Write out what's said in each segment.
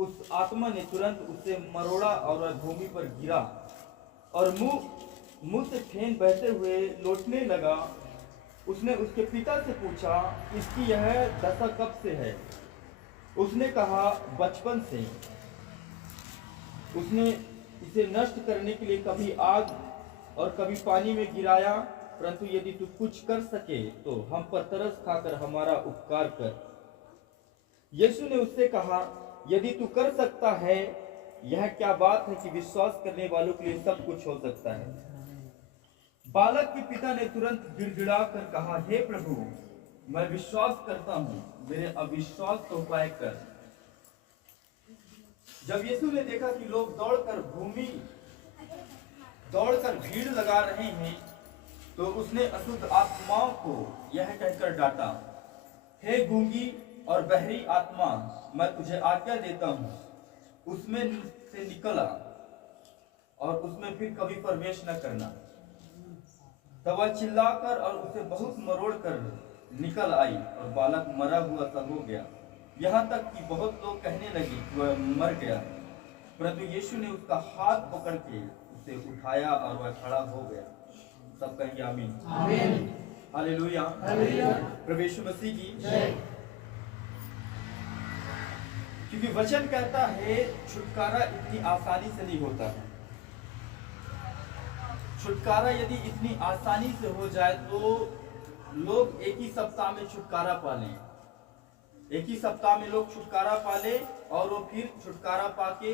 उस आत्मा ने तुरंत उसे मरोड़ा और वह भूमि पर गिरा और मुंह से फेन बहते हुए लौटने लगा। उसने उसके पिता से पूछा, इसकी यह दशा कब से है? उसने कहा, बचपन से। उसने इसे नष्ट करने के लिए कभी आग और कभी पानी में गिराया, परंतु यदि तू कुछ कर सके तो हम पर तरस खाकर हमारा उपकार कर। यीशु ने उससे कहा, यदि तू कर सकता है, यह क्या बात है कि विश्वास करने वालों के लिए सब कुछ हो सकता है। बालक के पिता ने तुरंत गिड़गिड़ा कर कहा, हे प्रभु, मैं विश्वास करता हूं, मेरे अविश्वास को उपाय कर। जब यीशु ने देखा कि लोग दौड़कर भीड़ लगा रहे हैं, तो उसने अशुद्ध आत्माओं को यह कहकर डांटा, हे गूंगी और बहरी आत्मा, मैं तुझे आज्ञा देता हूं, उसमें से निकला और उसमें फिर कभी प्रवेश न करना। तब वह चिल्लाकर और उसे बहुत मरोड़ कर निकल आई और बालक मरा हुआ सा हो गया। यहाँ तक कि बहुत लोग कहने लगे कि वह मर गया, परंतु यीशु ने उसका हाथ पकड़ के उसे उठाया और वह खड़ा हो गया। सब कहेंगे आमीन। आमीन। हालेलुया। हालेलुया। प्रभु यीशु मसीह की जय। क्योंकि वचन कहता है छुटकारा इतनी आसानी से नहीं होता है। छुटकारा यदि इतनी आसानी से हो जाए तो लोग एक ही सप्ताह में छुटकारा पा लें, एक ही सप्ताह में लोग छुटकारा पा ले और वो फिर छुटकारा पाके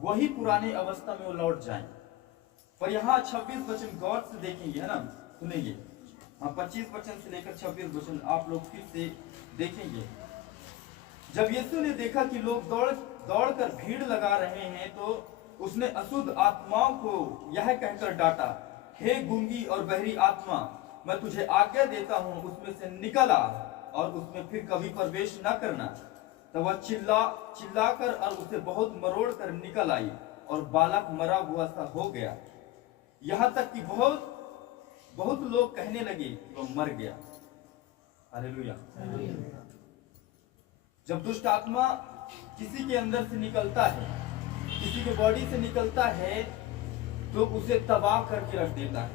वही पुरानी अवस्था में वो लौट जाएं। पर यहाँ 26 वचन गौर से देखेंगे, है ना, सुनेंगे। हाँ, 25 वचन से लेकर 26 वचन आप लोग फिर से देखेंगे। जब यीशु ने देखा कि लोग दौड़कर भीड़ लगा रहे हैं, तो उसने अशुद्ध आत्माओं को यह कहकर डांटा, हे गूंगी और बहरी आत्मा, मैं तुझे आज्ञा देता हूं, उसमें से निकल आ और उसमें फिर कभी प्रवेश न करना। तब वह चिल्लाकर और उसे बहुत मरोड़ कर निकल आई और बालक मरा हुआ सा हो गया। यहाँ तक कि बहुत लोग कहने लगे वो मर गया। हालेलुया। जब दुष्ट आत्मा किसी के अंदर से निकलता है, किसी के बॉडी से निकलता है, तो उसे तबाह करके रख देता है,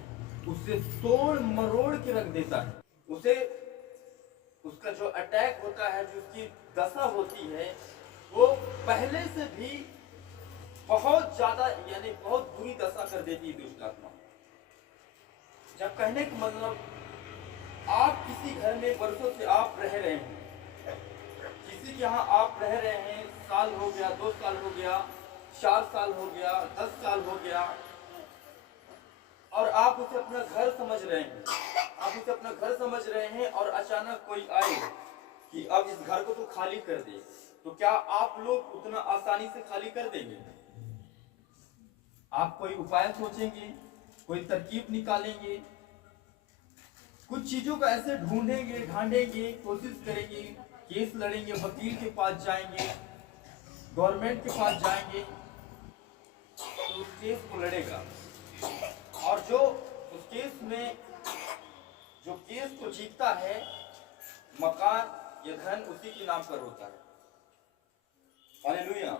उसे तोड़ मरोड़ के रख देता है। उसे उसका जो अटैक होता है, जो उसकी दशा होती है, वो पहले से भी बहुत ज्यादा यानी बहुत बुरी दशा कर देती है दुष्ट आत्मा। जब कहने का मतलब, आप किसी घर में बरसों से आप रह रहे हैं, किसी के यहाँ आप रह रहे हैं, साल हो गया, 2 साल हो गया, 4 साल हो गया, 10 साल हो गया, और आप उसे अपना घर समझ रहे हैं, और अचानक कोई आए कि अब इस घर को तो खाली कर दे, तो क्या आप लोग उतना आसानी से खाली कर देंगे? आप कोई उपाय सोचेंगे, कोई तरकीब निकालेंगे, कुछ चीजों को ऐसे ढूंढेंगे, ढांढेंगे, कोशिश करेंगे, केस लड़ेंगे, वकील के पास जाएंगे, गवर्नमेंट के पास जाएंगे, तो उस केस को लड़ेगा, और जो उस केस में जो केस को जीतता है, मकान या धन उसी के नाम पर होता है। हालेलुया।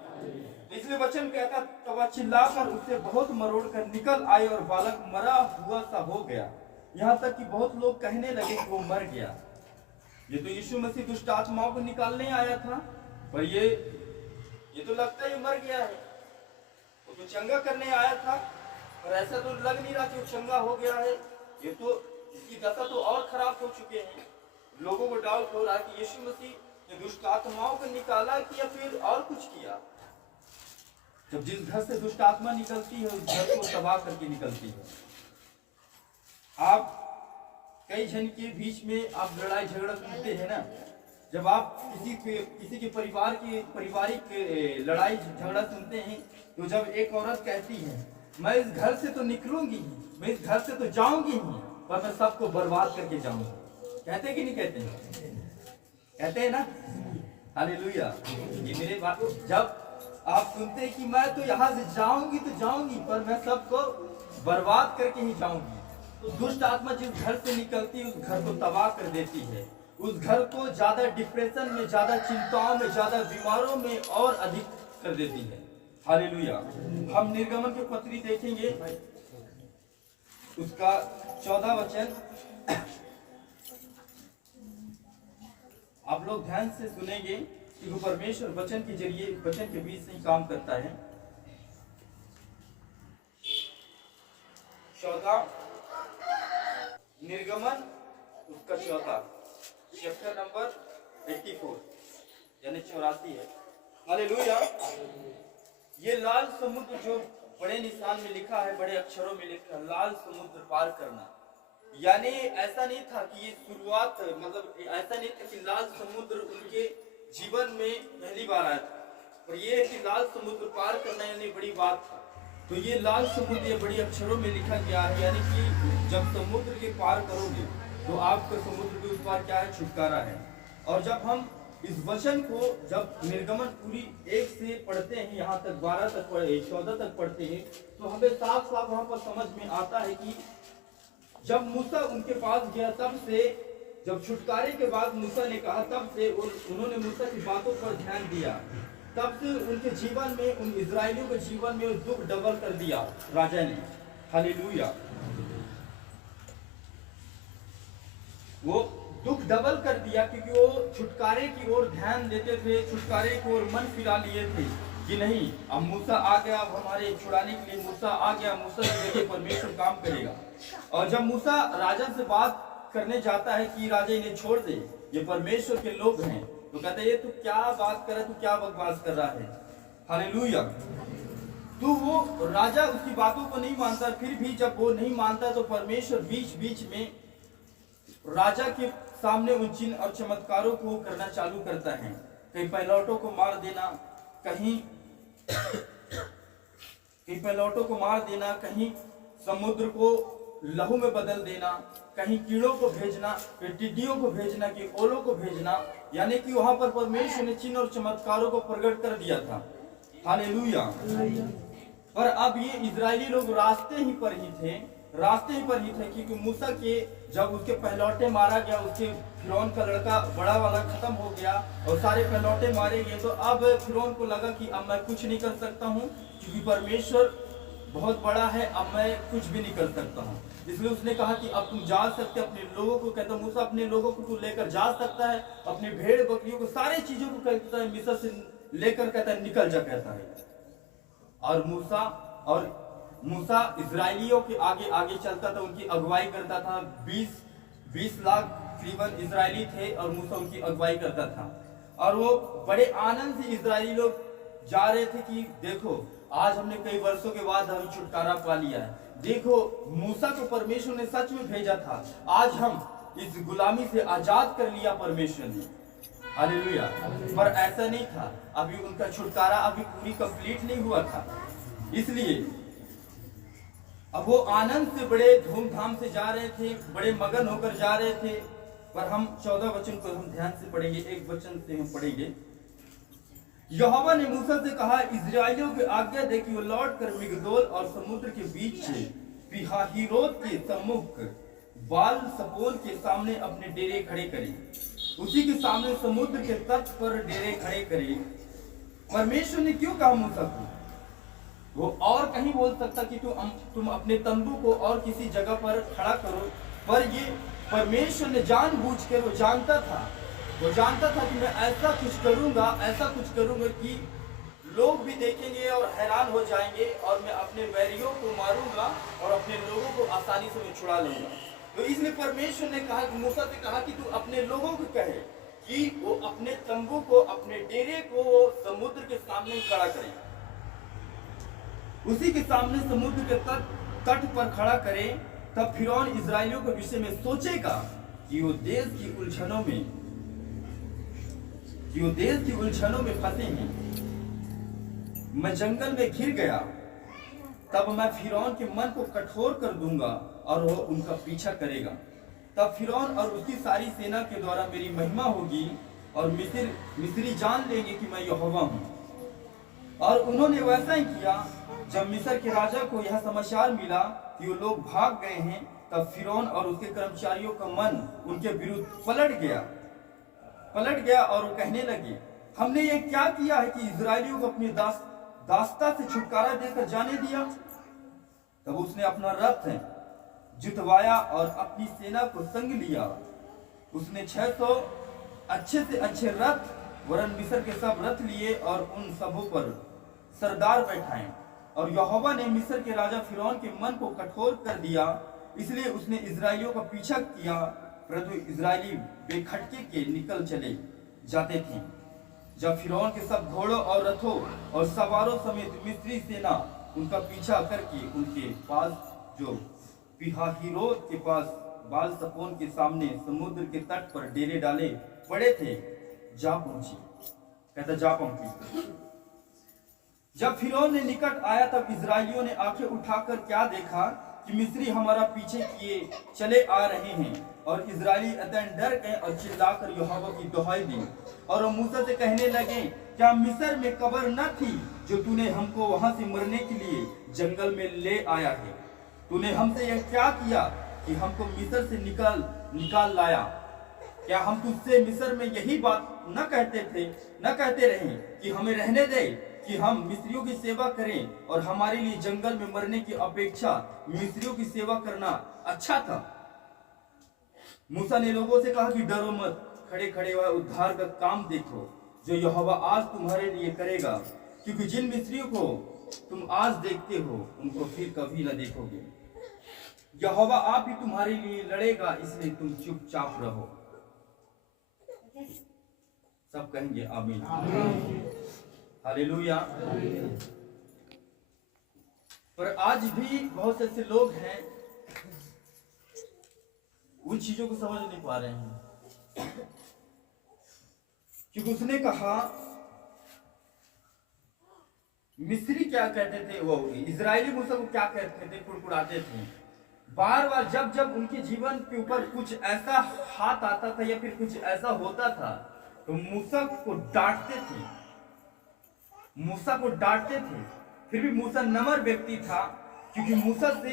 इसलिए वचन कहता, तब वह चिल्लाकर उसे बहुत मरोड़ कर निकल आई और बालक मरा हुआ सा हो गया। यहाँ तक कि बहुत लोग कहने लगे कि वो मर गया। ये तो यीशु मसीह दुष्ट आत्माओं को निकालने आया था, पर ये तो लगता है ये मर गया है। वो तो चंगा करने आया था, पर ऐसा तो लग नहीं रहा कि वो चंगा हो गया है। ये तो इसकी दशा तो और खराब हो चुके हैं। लोगों को डाउट हो रहा है कि यीशु मसीह ने दुष्ट आत्माओं को निकाला कि या फिर और कुछ किया। जब जिस घर से दुष्ट आत्मा निकलती है, उस घर को तबाह करके निकलती है। आप कई जन के बीच में आप लड़ाई झगड़ा सुनते हैं ना, जब आप किसी के पारिवारिक लड़ाई झगड़ा सुनते हैं, तो जब एक औरत कहती है, मैं इस घर से तो निकलूंगी, मैं इस घर से तो जाऊंगी ही, पर मैं सबको बर्बाद करके जाऊंगा। कहते हैं कि नहीं कहते हैं? कहते हैं ना। हालेलुया। ये मेरे बात, जब आप सुनते हैं कि मैं तो यहाँ से जाऊंगी तो जाऊंगी, पर मैं सबको बर्बाद करके ही जाऊंगी, तो दुष्ट आत्मा जिस घर से निकलती है, उस घर को तबाह कर देती है, उस घर को ज्यादा डिप्रेशन में, ज्यादा चिंताओं में, ज्यादा बीमारों में और अधिक कर देती है। हालेलुया। हम निर्गमन की पत्री देखेंगे, उसका 14 वचन। आप लोग ध्यान से सुनेंगे कि वो परमेश्वर वचन के जरिए, वचन के बीच से ही काम करता है। 14 निर्गमन, उसका 14 चैप्टर नंबर 84 यानी 84 है। हालेलुया। ये लाल समुद्र जो बड़े निशान में लिखा है, बड़े अक्षरों में लिखा है, लाल समुद्र पार करना, यानी ऐसा नहीं था कि ये शुरुआत, मतलब ऐसा नहीं था कि लाल समुद्र उनके जीवन में पहली बार आया था, और ये कि लाल समुद्र पार करना यानी बड़ी बात था। तो ये लाल समुद्र ये बड़ी अक्षरों में लिखा गया है, यानी कि जब समुद्र के पार करोगे तो आपका समुद्र के उस पार क्या है? छुटकारा है। और जब हम इस वचन को, जब निर्गमन पूरी 1 से पढ़ते हैं, यहाँ तक 12 तक पढ़े, 14 तक पढ़ते हैं, तो हमें साफ साफ वहां पर समझ में आता है कि जब मूसा उनके पास गया, तब से, जब छुटकारे के बाद मूसा ने कहा, तब से उन्होंने मूसा की बातों पर ध्यान दिया, तब से उनके जीवन में, उन इजरायलियों के जीवन में दुख डबल कर दिया राजा ने। हालेलुया। वो दुख डबल कर दिया क्योंकि वो छुटकारे की ओर ध्यान देते थे, छुटकारे की ओर मन फिरा लिए थे कि नहीं, अब मूसा आ गया, अब हमारे छुड़ाने के लिए मूसा आ गया, मूसा की जगह परमेश्वर काम करेगा। और जब मूसा राजा से बात करने जाता है कि राजा इन्हें छोड़ दे, ये परमेश्वर के लोग हैं, तो कहते हैं ये तू क्या बात कर रहा है, तू क्या बकवास कर रहा है। हालेलुया। तो वो राजा उसकी बातों को नहीं मानता, फिर भी जब वो नहीं मानता तो परमेश्वर बीच बीच में राजा के सामने उन चिन्ह और चमत्कारों को करना चालू करता है। कहीं पहलौटों को मार देना, कहीं पहलौटों को मार देना, कहीं समुद्र को लहू में बदल देना, कहीं कीड़ों को भेजना, फिर टिड्डियों को भेजना, कि ओलों को भेजना, यानी कि वहां पर परमेश्वर ने चिन्ह और चमत्कारों को प्रकट कर दिया था। हालेलुया। पर अब ये इजरायली लोग रास्ते ही पर ही थे, क्योंकि मूसा के जब उसके पहलौटे मारा गया, उसके फिरौन का लड़का बड़ा वाला खत्म हो गया और सारे पहलौटे मारे गए, तो अब फिरौन को लगा कि अब मैं कुछ नहीं कर सकता हूँ, क्योंकि परमेश्वर बहुत बड़ा है, अब मैं कुछ भी नहीं कर सकता हूँ। इसलिए उसने कहा कि अब तुम जा सकते अपने लोगों को, कहता मूसा अपने लोगों को तू लेकर जा सकता है, अपने भेड़ बकरियों को, सारे चीजों को कहता है मिस्र से लेकर, कहता है निकल जा, कहता है। और मूसा इजरायलियों के आगे आगे चलता था, उनकी अगुवाई करता था। 20 लाख करीबन इजरायली थे और मूसा उनकी अगुवाई करता था, और वो बड़े आनंद से इजरायली लोग जा रहे थे कि देखो आज हमने कई वर्षों के बाद हम छुटकारा पा लिया है, देखो मूसा को परमेश्वर ने सच में भेजा था, आज हम इस गुलामी से आजाद कर लिया परमेश्वर ने। हालेलुया। पर ऐसा नहीं था, अभी उनका छुटकारा अभी पूरी कंप्लीट नहीं हुआ था, इसलिए अब वो आनंद से बड़े धूमधाम से जा रहे थे, बड़े मगन होकर जा रहे थे। पर हम 14 वचन को हम ध्यान से पढ़ेंगे, एक वचन से हम पढ़ेंगे। यहोवा ने मूसा से कहा, इजरायलियों की आज्ञा दे कि वो लौट कर मिगदोल और समुद्र के बीच से पीहाहिरोत के सम्मुख बाल सपोन के सामने अपने डेरे खड़े करें, उसी के सामने समुद्र के तट पर डेरे खड़े करें। परमेश्वर ने क्यों कहा मूसा को? वो और कहीं बोल सकता कि तुम अपने तंबू को और किसी जगह पर खड़ा करो, पर ये परमेश्वर ने जानबूझकर, वो जानता था कि मैं ऐसा कुछ करूंगा कि लोग भी देखेंगे और हैरान हो जाएंगे, और मैं अपने वैरियों को मारूंगा और अपने लोगों को आसानी से मैं छुड़ा लूंगा। तो इसलिए परमेश्वर ने कहा, मूसा से कहा कि तू अपने लोगों को कहे कि वो अपने तंबू को, अपने डेरे को समुद्र के सामने खड़ा करें, उसी के सामने समुद्र के तट पर खड़ा करें। तब फिरौन इजरायलियों के विषय में सोचेगा कि वो देश की उलझनों में फंसे हैं। मैं जंगल में घिर गया, तब मैं फिरौन के मन को कठोर कर दूंगा और वो उनका पीछा करेगा। तब फिरौन और उसकी सारी सेना के द्वारा मेरी महिमा होगी और मिस्री जान लेंगे कि मैं यहोवा हूँ। और उन्होंने वैसा ही किया। जब मिस्र के राजा को यह समाचार मिला कि वो लोग भाग गए हैं, तब फिरौन और उसके कर्मचारियों का मन उनके विरुद्ध पलट गया पलट गया और वो कहने लगे, हमने ये क्या किया है कि इजरायलियों को अपनी दास्ता से छुटकारा देकर जाने दिया। तब उसने अपना रथ जुतवाया और अपनी सेना को संग लिया। उसने 600 अच्छे से अच्छे रथ वरन मिस्र के सब रथ लिए और उन सबों पर सरदार बैठाए। और यहोवा ने मिस्र के राजा फिरौन के मन को कठोर कर दिया, इसलिए उसने इजरायलियों का पीछा किया, परंतु इजरायली बेखटके के निकल चले जाते थे। जब फिरौन के सब घोड़ों और रथों और सवारों समेत मिस्री सेना उनका पीछा करके उनके पास जो पिहाहिरोत के पास बाल सपोन के सामने समुद्र के तट पर डेरे डाले पड़े थे, जा पहुंची। कहता जा पहुंची। जब फिरौन ने निकट आया तब इजरायलियों ने आंखें उठाकर क्या देखा कि मिस्री हमारा पीछे किए चले आ रहे हैं। और इजरायली अत्यंत डर गए और चिल्लाकर यहोवा की दुहाई दी और मूसा से कहने लगे, क्या मिस्र में कब्र न थी जो तूने हमको वहां से मरने के लिए जंगल में ले आया है? तूने हमसे यह क्या किया कि हमको मिस्र से निकाल लाया? क्या हम तुझसे मिस्र में यही बात न कहते रहे कि हमें रहने दे कि हम मिस्रियों की सेवा करें, और हमारे लिए जंगल में मरने की अपेक्षा मिस्रियों की सेवा करना अच्छा था। मूसा ने लोगों से कहा कि डरो मत, खड़े खड़े वह उद्धार का काम देखो जो यहोवा आज तुम्हारे लिए करेगा, क्योंकि जिन मिस्रियों को तुम आज देखते हो उनको फिर कभी न देखोगे। यहोवा आप ही तुम्हारे लिए लड़ेगा, इसलिए तुम चुपचाप रहो। सब कहेंगे आमीन। हालेलुया। पर आज भी बहुत से ऐसे लोग हैं उन चीजों को समझ नहीं पा रहे हैं, क्योंकि उसने कहा मिस्री क्या कहते थे, वो इजरायली मूसा को क्या कहते थे, कुड़कुड़ाते थे। बार बार जब जब उनके जीवन के ऊपर कुछ ऐसा हाथ आता था या फिर कुछ ऐसा होता था तो मूसा को डांटते थे। फिर भी मूसा नम्र व्यक्ति था, क्योंकि मूसा से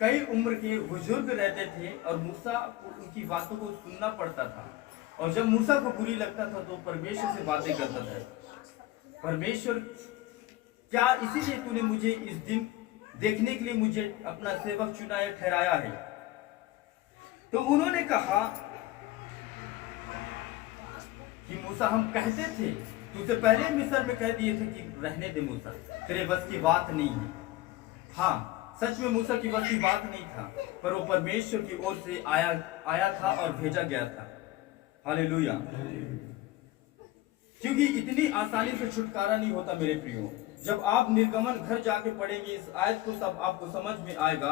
कई उम्र के बुजुर्ग रहते थे और मूसा को उनकी बातों को सुनना पड़ता था। और जब मूसा को बुरी लगता था तो परमेश्वर से बातें करता था, परमेश्वर क्या इसीलिए तूने मुझे इस दिन देखने के लिए मुझे अपना सेवक चुनाया ठहराया है? तो उन्होंने कहा कि मूसा हम कहते थे, तुझसे पहले मिस्र में कह दिए थे कि रहने दे मूसा, तेरे बस की बात नहीं है। हाँ, सच में मूसा की बस की बात नहीं था, पर वो परमेश्वर की ओर से आया था और भेजा गया था। हालेलुया। क्योंकि इतनी आसानी से छुटकारा नहीं होता मेरे प्रियो। जब आप निर्गमन घर जाके पढ़ेंगे इस आयत को तब आपको समझ में आएगा।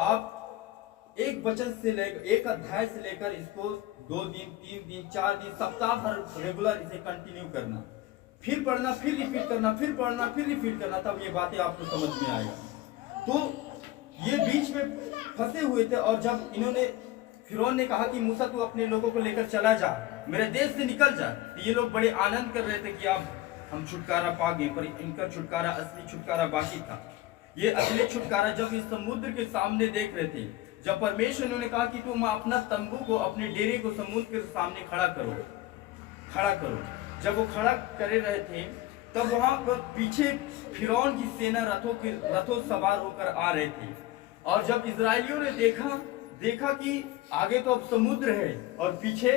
आप एक वचन से लेकर एक अध्याय से लेकर इसको 2 दिन 3 दिन 4 दिन सप्ताह भर रेगुलर इसे कंटिन्यू करना, फिर पढ़ना, फिर रिपीट करना, फिर पढ़ना, फिर रिपीट करना, तब ये बातें आपको समझ में आएगा। तो ये बीच में फंसे हुए थे और जब इन्होंने फिरौन ने कहा कि मूसा तू अपने लोगों को लेकर चला जा, मेरे देश से निकल जा, तो ये लोग बड़े आनंद कर रहे थे कि अब हम छुटकारा पा गए। पर इनका छुटकारा, असली छुटकारा बाकी था। ये असली छुटकारा जब इस समुद्र के सामने देख रहे थे, जब परमेश्वर ने कहा कि तुम अपना तंबू को, अपने डेरे को समुद्र के सामने खड़ा करो। जब वो खड़ा करे रहे थे तब वहां पर पीछे फिरौन की सेना रथों सवार होकर आ रहे थे। और जब इजरायलियों ने देखा कि आगे तो अब समुद्र है और पीछे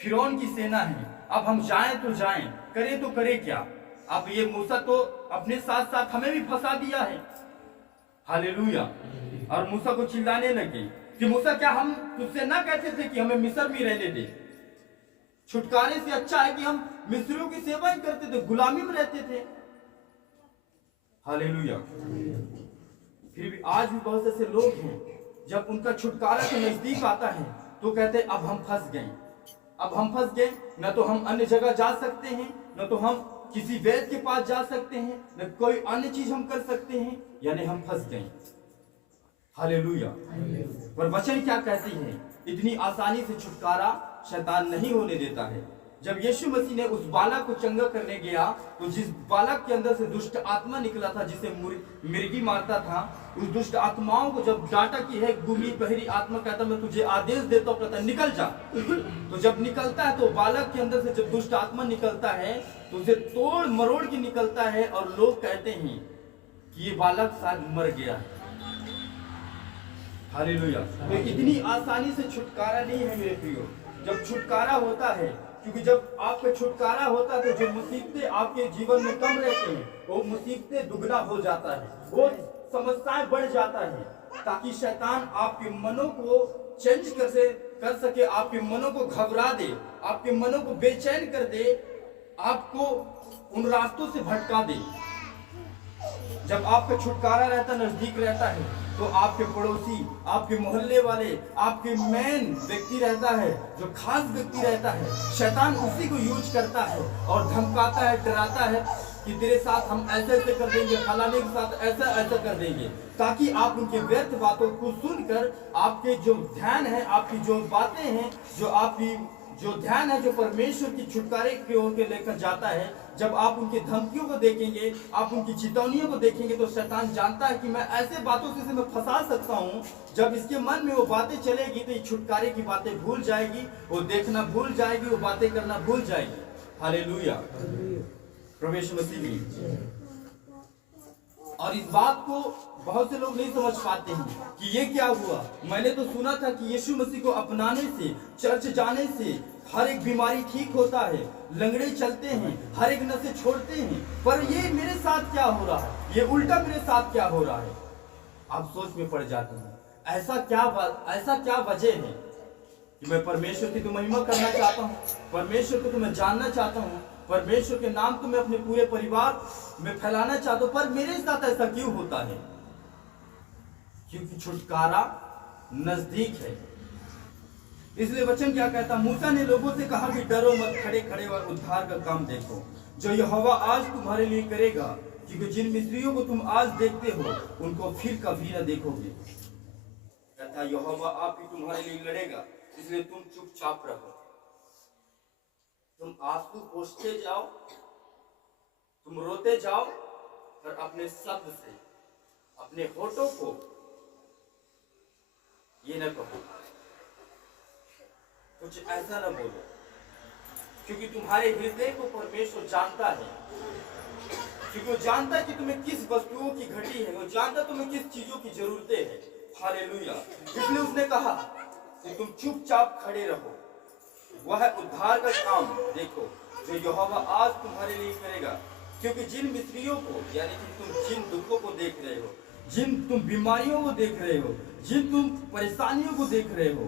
फिरौन की सेना है, अब हम जाएं तो जाएं, करें तो करें क्या? अब ये मूसा तो अपने साथ साथ हमें भी फंसा दिया है। हालेलुया। और मूसा को चिल्लाने लगे कि मूसा क्या हम तुझसे ना कहते थे कि हमें मिस्र में रहने दे? छुटकारे से अच्छा है कि हम मिस्रियों की सेवा ही करते थे, गुलामी में रहते थे। हालेलुया। फिर भी आज भी बहुत ऐसे लोग हैं जब उनका छुटकारा के नजदीक आता है तो कहते अब हम फंस गए, न तो हम अन्य जगह जा सकते हैं, न तो हम किसी वैद्य के पास जा सकते हैं, न कोई अन्य चीज हम कर सकते हैं, यानी हम फंस गए। हालेलुया। पर वचन क्या कहती है? इतनी आसानी से छुटकारा शैतान नहीं होने देता है। जब यीशु मसीह ने उस बालक को चंगा करने गया तो जिस बालक के अंदर से दुष्ट आत्मा निकला था, जिसे मिर्गी मारता था, उस दुष्ट आत्माओं को जब डांटा कि है गुंगी बहरी आत्मा, कहता मैं तुझे आदेश देता हूं, कहता निकल जा। तो जब निकलता है तो बालक के अंदर से जब दुष्ट आत्मा निकलता है तो उसे तोड़ मरोड़ के निकलता है और लोग कहते हैं कि ये बालक शायद मर गया है। हालेलुया। तो इतनी आसानी से छुटकारा नहीं है मेरे प्रियो। जब छुटकारा होता है, क्योंकि जब आपका छुटकारा होता है तो जो मुसीबतें आपके जीवन में कम रहती हैं वो मुसीबतें दुगना हो जाता है, वो समस्याएं बढ़ जाता है, ताकि शैतान आपके मनों को चेंज कर सके, आपके मनों को घबरा दे, आपके मनों को बेचैन कर दे, आपको उन रास्तों से भटका दे। जब आपका छुटकारा रहता, नजदीक रहता है, तो आपके पड़ोसी, आपके मोहल्ले वाले, आपके मेन व्यक्ति रहता है, जो खास व्यक्ति रहता है, शैतान उसी को यूज करता है और धमकाता है, डराता है कि तेरे साथ हम ऐसे ऐसे कर देंगे, फलाने के साथ ऐसा ऐसा कर देंगे, ताकि आप उनके व्यर्थ बातों को सुनकर आपके जो ध्यान है, आपकी जो बातें हैं, जो ध्यान है, जो परमेश्वर की छुटकारे की ओर के लेकर जाता है, जब आप उनकी धमकियों को देखेंगे, आप उनकी चेतावनियों को देखेंगे, तो शैतान जानता है कि मैं ऐसे बातों से मैं फंसा सकता हूं। जब इसके मन में वो बातें चलेगी तो ये छुटकारे की बातें भूल जाएगी, वो देखना भूल जाएगी, वो बातें करना भूल जाएगी। हालेलुया, प्रभु यीशु मसीह। और इस बात को बहुत से लोग नहीं समझ पाते हैं कि ये क्या हुआ। मैंने तो सुना था कि यीशु मसीह को अपनाने से, चर्च जाने से हर एक बीमारी ठीक होता है, लंगड़े चलते हैं, हर एक नशे छोड़ते हैं, पर ये मेरे साथ क्या हो रहा है, ये उल्टा मेरे साथ क्या हो रहा है। आप सोच में पड़ जाते हैं, ऐसा क्या वजह है कि मैं परमेश्वर की तो महिमा करना चाहता हूँ, परमेश्वर को तो मैं जानना चाहता हूँ, परमेश्वर के नाम को मैं अपने पूरे परिवार में फैलाना चाहता हूँ, पर मेरे साथ ऐसा क्यों होता है? क्योंकि छुटकारा नजदीक है। इसलिए वचन क्या कहता, मूसा ने लोगों से कहा कि डरो मत, खड़े खड़े और उद्धार का काम देखो जो यहोवा आज तुम्हारे लिए करेगा, क्योंकि जिन मिस्रियों को तुम आज देखते हो उनको फिर कभी न देखोगे। कहता यहोवा आप ही तुम्हारे लिए लड़ेगा, इसलिए तुम चुपचाप रहो। तुम आंसू पोंछते जाओ, तुम रोते जाओ, और अपने शब्द से, अपने होठों को ये न कहो, कुछ ऐसा न बोलो, क्योंकि तुम्हारे हृदय को परमेश्वर जानता है, क्योंकि वो जानता है कि तुम्हें किस वस्तुओं की घटी है, वो जानता तुम्हें किस चीजों की जरूरतें है। हालेलुया। इसलिए उसने कहा कि तुम चुपचाप खड़े रहो, वह उद्धार का काम देखो जो यहोवा आज तुम्हारे लिए करेगा। क्योंकि जिन मिस्रियों को, यानी कि तुम जिन दुखों को देख रहे हो, जिन तुम बीमारियों को देख रहे हो, जिन तुम परेशानियों को देख रहे हो,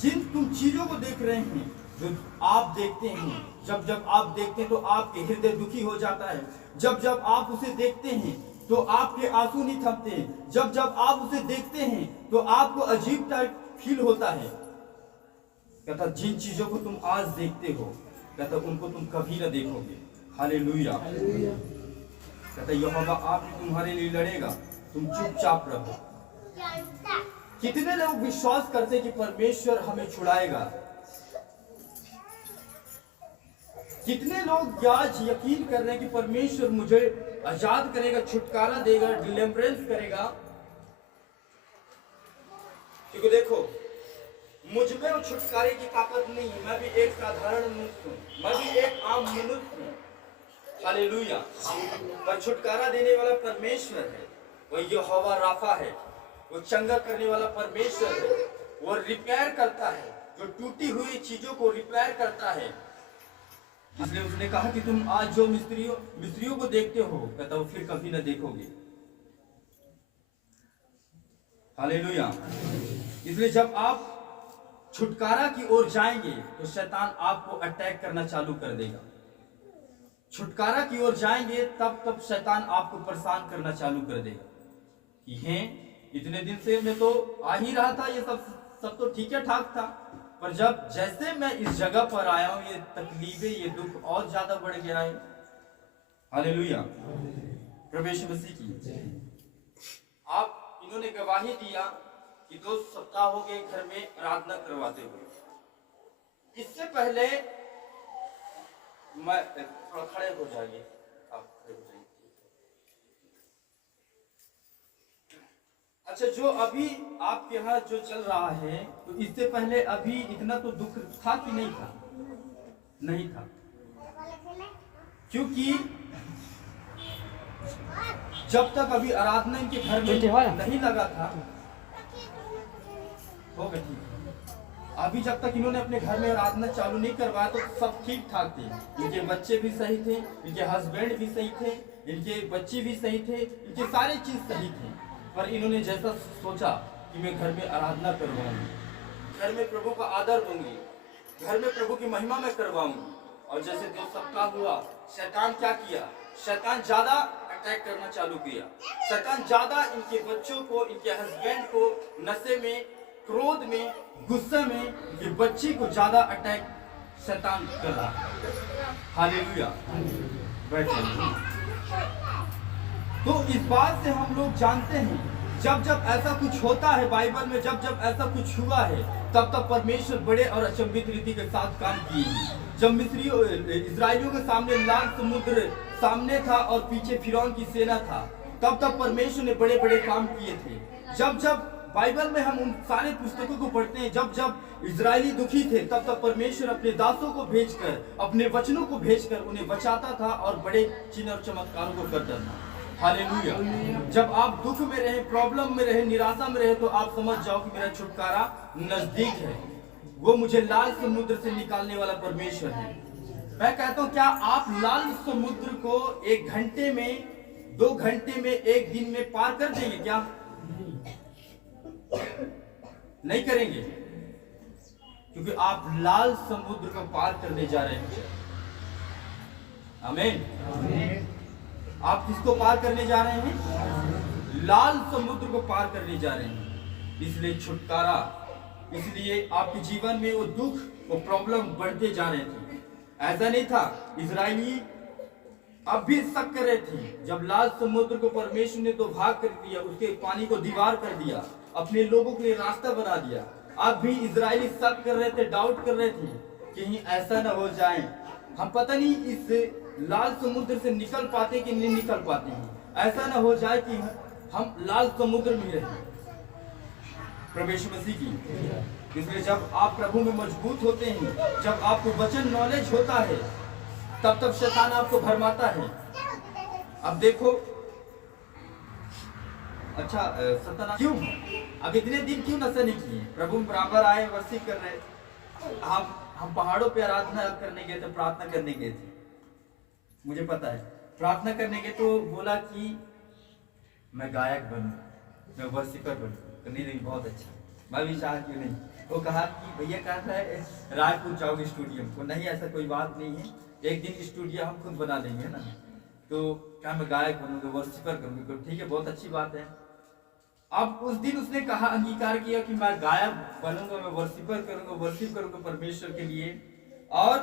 जिन तुम चीजों को देख रहे हैं, जो आप देखते हैं, जब जब आप देखते हैं तो आपके हृदय दुखी हो जाता है, जब जब आप उसे देखते हैं तो आपके आंसू नहीं थमते हैं, जब जब आप उसे देखते हैं तो आपको अजीब टाइप फील होता है। कहता जिन चीजों को तुम आज देखते हो, कहता उनको तुम कभी ना देखोगे। हालेलुया। कहता यहोवा आप ही तुम्हारे लिए लड़ेगा, तुम चुपचाप रहो। कितने लोग विश्वास करते कि परमेश्वर हमें छुड़ाएगा? कितने लोग आज यकीन कर रहे हैं कि परमेश्वर मुझे आजाद करेगा, छुटकारा देगा, डिलीवरेंस करेगा? क्योंकि देखो, मुझ में वो छुटकारे की ताकत नहीं है, मैं भी एक साधारण मनुष्य हूँ, मैं भी एक आम मनुष्य हूँ। हालेलुया। पर छुटकारा देने वाला परमेश्वर है, वो यहोवा राफा है, वो चंगा करने वाला परमेश्वर है, वो रिपेयर करता है, जो टूटी हुई चीजों को रिपेयर करता है। इसलिए उसने कहा कि तुम आज जो मिस्रियों को देखते हो, कहता वो फिर कभी न देखोगे। हालेलुया। इसलिए जब आप छुटकारा की ओर जाएंगे तो शैतान आपको अटैक करना चालू कर देगा। छुटकारा की ओर जाएंगे तब शैतान आपको परेशान करना चालू कर देगा कि हैं इतने दिन से मैं तो आ ही रहा था, ये सब तो ठीक है ठाक था, पर जब जैसे मैं इस जगह पर आया हूं, ये तकलीफें, ये दुख और ज्यादा बढ़ गया है। हालेलुया। प्रभु यीशु मसीह की। आप इन्होंने गवाही दिया कि 2 सप्ताह हो गए घर में आराधना करवाते हुए। इससे पहले मैं थोड़ा खड़े हो जाइए, आप खड़े हो जाइए। अच्छा, जो अभी आपके यहाँ जो चल रहा है, तो इससे पहले अभी इतना तो दुख था कि नहीं था? नहीं था, क्योंकि जब तक अभी आराधना इनके घर में नहीं लगा था, होगा ठीक। अभी जब तक इन्होंने अपने घर में आराधना चालू नहीं करवाया तो सब ठीक ठाक थे। इनके बच्चे भी सही थे, इनके हस्बैंड भी सही थे, इनके बच्चे भी सही थे, इनके सारे चीज सही थे। पर इन्होंने जैसा सोचा कि मैं घर में आराधना करवाऊंगी, घर में प्रभु का आदर दूंगी, घर में प्रभु की महिमा में करवाऊंगी, और जैसे 2 सप्ताह हुआ, शैतान क्या किया? शैतान ज्यादा अटैक करना चालू किया। शैतान ज्यादा इनके बच्चों को, इनके हस्बैंड को नशे में, क्रोध में, गुस्से में, इनके बच्चे को ज्यादा अटैक शैतान कर रहा है। हालेलुया। बैठे। तो इस बात से हम लोग जानते हैं, जब जब ऐसा कुछ होता है बाइबल में, जब जब ऐसा कुछ हुआ है, तब तब परमेश्वर बड़े और अचंभित रीति के साथ काम किए हैं। जब मिस्रियों इजराइलियों के सामने लाल समुद्र सामने था और पीछे फिरौन की सेना था, तब तब परमेश्वर ने बड़े बड़े काम किए थे। जब जब बाइबल में हम उन सारे पुस्तकों को पढ़ते हैं, जब जब इजरायली दुखी थे, तब तब परमेश्वर अपने दासों को भेजकर, अपने वचनों को भेजकर उन्हें बचाता था और बड़े चिन्ह और चमत्कारों को करता था। हालेलुया। जब आप दुख में रहे, प्रॉब्लम में रहे, निराशा में रहे, तो आप समझ जाओ कि मेरा छुटकारा नजदीक है। वो मुझे लाल समुद्र से निकालने वाला परमेश्वर है। मैं कहता हूँ, क्या आप लाल समुद्र को 1 घंटे में, 2 घंटे में, 1 दिन में पार कर देंगे क्या? नहीं करेंगे, क्योंकि आप लाल समुद्र को पार करने जा रहे हैं। आमीन। आप किसको पार करने जा रहे हैं? लाल समुद्र को पार करने जा रहे हैं। इसलिए छुटकारा, इसलिए आपके जीवन में वो दुख, वो प्रॉब्लम बढ़ते जा रहे थे। ऐसा नहीं था। इजरायली अब भी शक कर रहे थे। जब लाल समुद्र को परमेश्वर ने तो भाग कर दिया, उसके पानी को दीवार कर दिया, अपने लोगों के लिए रास्ता बना दिया, अब भी इजरायली शक कर रहे थे, डाउट कर रहे थे, कहीं ऐसा ना हो जाए, हम पता नहीं इस लाल समुद्र से निकल पाते कि नहीं निकल पाते हैं। ऐसा ना हो जाए कि हम लाल समुद्र में रहें। प्रभु यीशु मसीह की। इसलिए जब आप प्रभु में मजबूत होते हैं, जब आपको वचन नॉलेज होता है, तब तब शैतान आपको भरमाता है। अब देखो, अच्छा सतना क्यों, अब इतने दिन क्यों नशा नहीं किए? प्रभु बराबर आए, वर्शिप कर रहे। हम पहाड़ों पे आराधना करने गए थे, प्रार्थना करने गए थे, मुझे पता है। प्रार्थना करने गए तो बोला कि मैं गायक बनूं, मैं वर्शिपर बनूं। तो नहीं, बहुत अच्छा, मैं भी चाह क्यों नहीं। वो कहा कि भैया कहा है रायपुर जाओगे स्टूडियो को। नहीं, ऐसा कोई बात नहीं है, एक दिन स्टूडियो हम खुद बना लेंगे ना। तो क्या मैं गायक बनूंगा, वर्शिपर करूंगा? तो ठीक है, बहुत अच्छी बात है। अब उस दिन उसने कहा, अंगीकार किया कि मैं गायक बनूंगा, मैं वर्शिपर करूंगा, वर्शिप करूंगा परमेश्वर के लिए। और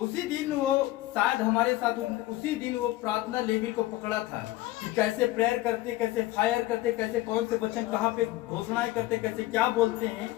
उसी दिन वो शायद हमारे साथ, उसी दिन वो प्रार्थना लेवल को पकड़ा था कि कैसे प्रेयर करते, कैसे फायर करते, कैसे कौन से वचन कहाँ पे घोषणाएं करते, कैसे क्या बोलते हैं।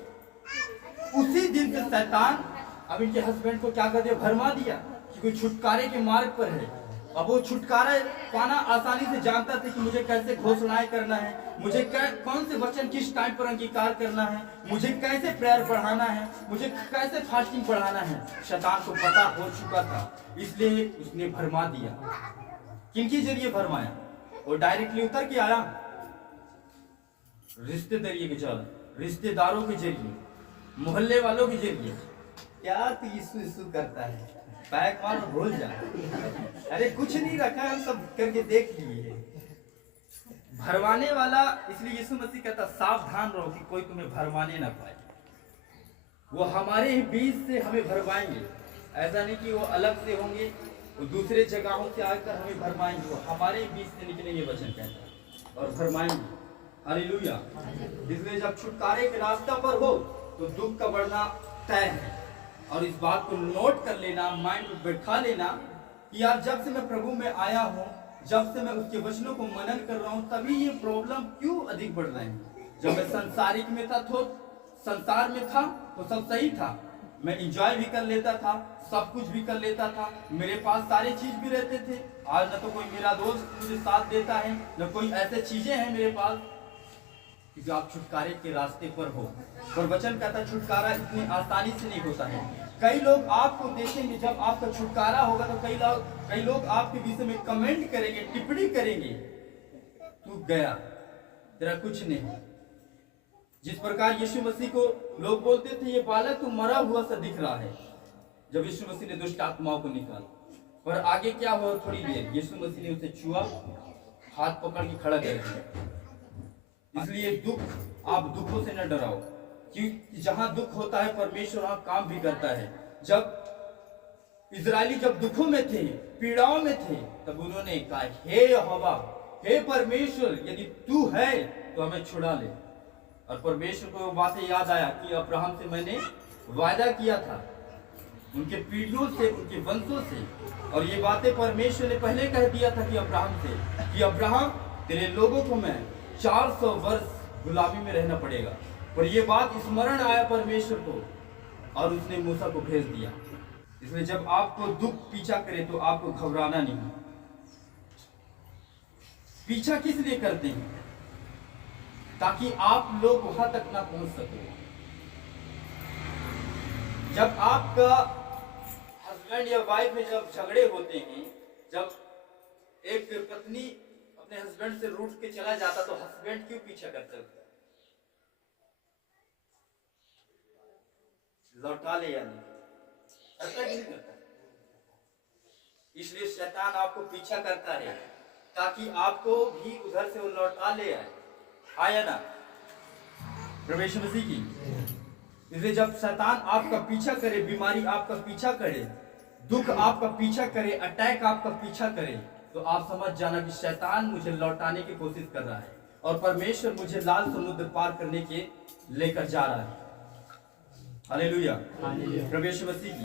उसी दिन से शैतान अब इनके हस्बैंड को क्या कर दिया? भरमा दिया कि कोई छुटकारे के मार्ग पर है। अब वो छुटकारा पाना आसानी से जानता था कि मुझे कैसे घोषणाएं करना है, मुझे कौन से वचन किस टाइम पर अंगीकार करना है, मुझे कैसे प्रेयर बढ़ाना है, मुझे कैसे फास्टिंग बढ़ाना है। शैतान को पता हो चुका था, इसलिए उसने भरमा दिया। किनके जरिए भरमाया? वो डायरेक्टली उतर के आया, रिश्तेदारों के जरिए, मोहल्ले वालों के जरिए। क्या तू यीशु करता है, बैक मार भूल जा। अरे कुछ नहीं रखा है, हम सब करके देख लिए। भरमाने वाला, इसलिए यीशु मसीह कहता सावधान रहो कि कोई तुम्हें भरमाने ना पाए। वो हमारे ही बीच से हमें भरमाएंगे। ऐसा नहीं कि वो अलग से होंगे, वो दूसरे जगहों से आकर हमें भरमाएंगे। वो हमारे ही बीच से निकलेंगे, वचन कहता है, और भरमाएंगे। हालेलुया। इसलिए जब छुटकारे के रास्ता पर हो तो दुख का बढ़ना तय है। और इस बात को नोट कर लेना, माइंड में बैठा लेना कि यार जब से मैं प्रभु में आया हूँ, जब से मैं उसके वचनों को मनन कर रहा हूँ, तभी ये प्रॉब्लम क्यों अधिक बढ़ रहे हैं। जब मैं संसारिक में था तो संसार में था तो सब सही था, मैं इंजॉय भी कर लेता था, सब कुछ भी कर लेता था, मेरे पास सारे चीज भी रहते थे। आज न तो कोई मेरा दोस्त मुझे साथ देता है, न कोई ऐसे चीजें हैं मेरे पास, क्योंकि आप छुटकारे के रास्ते पर हो। और वचन कहता है छुटकारा इतनी आसानी से नहीं होता है। कई लोग आपको देखेंगे, जब आपका छुटकारा होगा तो कई लोग आपके विषय में कमेंट करेंगे, टिप्पणी करेंगे, तू गया, तेरा कुछ नहीं। जिस प्रकार यीशु मसीह को लोग बोलते थे ये बालक तो मरा हुआ सा दिख रहा है, जब यीशु मसीह ने दुष्ट आत्माओं को निकाला, पर आगे क्या हुआ, थोड़ी देर यीशु मसीह ने उसे छुआ, हाथ पकड़ के खड़ा कर दिया। इसलिए आप दुखों से न डराओ, क्योंकि जहां दुख होता है परमेश्वर वहां काम भी करता है। जब इजरायली जब दुखों में थे, पीड़ाओं में थे, तब उन्होंने कहा हे यहोवा, हे परमेश्वर, यदि तू है तो हमें छुड़ा ले। और परमेश्वर को वो बातें याद आया कि अब्राहम से मैंने वायदा किया था, उनके पीढ़ियों से, उनके वंशों से। और ये बातें परमेश्वर ने पहले कह दिया था कि अब्राहम से, कि अब्राहम तेरे लोगों को मैं 400 वर्ष गुलामी में रहना पड़ेगा। पर ये बात स्मरण आया परमेश्वर को, और उसने मूसा को भेज दिया। इसलिए जब आपको दुख पीछा करे तो आपको घबराना नहीं। पीछा किस लिए करते हैं? ताकि आप लोग वहां तक ना पहुंच सके। जब आपका हस्बैंड या वाइफ में जब झगड़े होते हैं, जब एक पत्नी अपने हस्बैंड से रूठ के चला जाता तो हस्बैंड क्यों पीछा करता है? लौटा ले या नहीं, ऐसा नहीं करता। इसलिए शैतान आपको पीछा करता है ताकि आपको भी उधर से वो लौटा ले आए। आया ना प्रवेश मसीह की। इसलिए जब शैतान आपका पीछा करे, बीमारी आपका पीछा करे, दुख आपका पीछा करे, अटैक आपका पीछा करे, तो आप समझ जाना कि शैतान मुझे लौटाने की कोशिश कर रहा है और परमेश्वर मुझे लाल समुद्र पार करने के लेकर जा रहा है। हालेलुया, प्रवेश मसीह की।